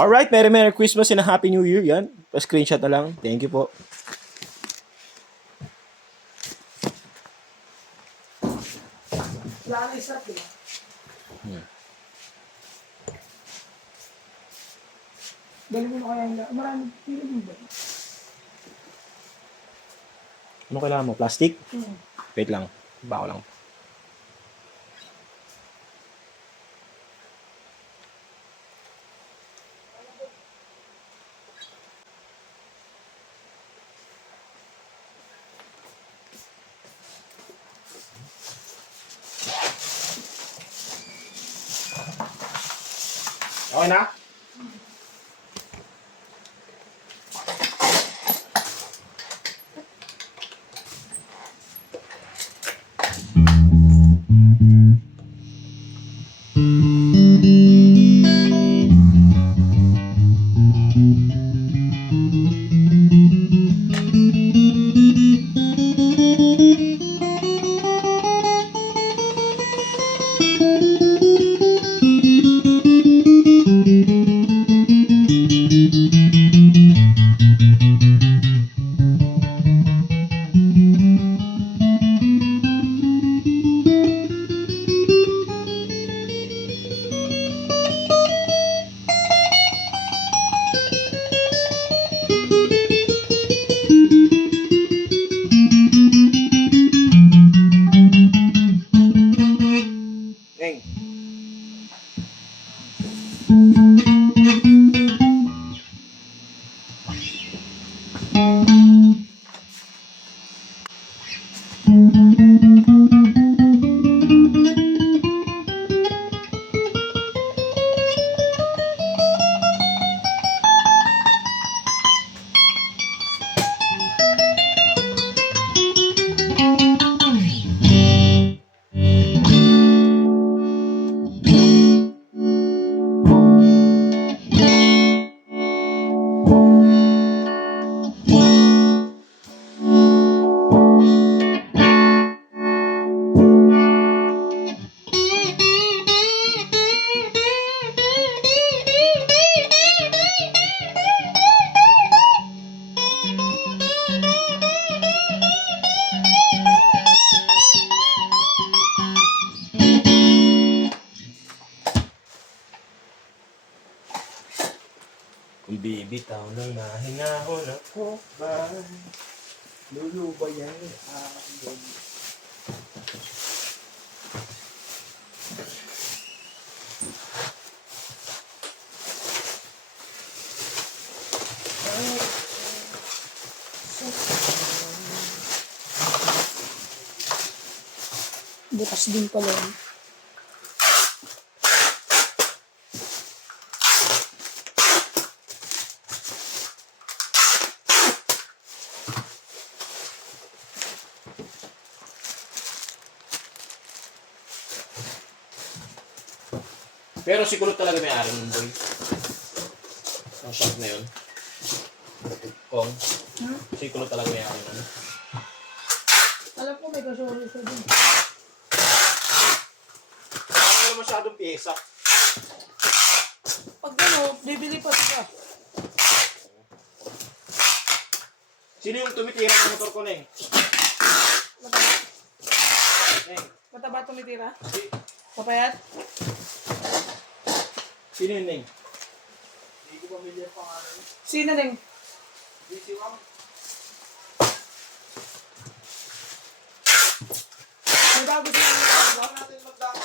Alright, Merry Christmas and a Happy New Year. Yan. Pa-screenshot na lang. Thank you po. Dali mo kaya yung marami pili ba? Ano kailangan mo? Plastic? Hmm. Wait lang. Bako lang. Okay na? Eng. Kung bibitaw ng nahinahon ako ba, lulubayan ang akin. Bukas din pala yun. Pero si Kulot talaga may ari ng boy. Ang shop na yun. Kung si Kulot talaga may ari nun. Alam ko may kasuri sa din. Parang wala masyadong pyesa. Pag ano, bibili pa siya. Sino yung tumitira ng motor ko, Neng? Mataba. Neng, Mataba tumitira? Papayat? sino yun, Neng? Hindi ko pamilya ang pangalan. Sino din? Busy Wang. May bago siya ng bago. Huwag natin magdako.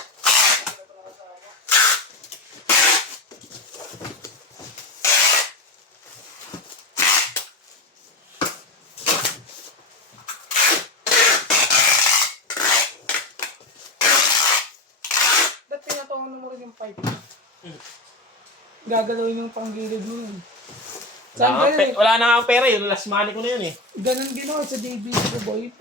Ba't pinatungan mo rin yung pipe? Gagalawin yung panggilid mo yun. Saan ganun eh? Wala na nga ang pera yun. Last money ko na yun eh. Ganun ginawa sa JB ko boy.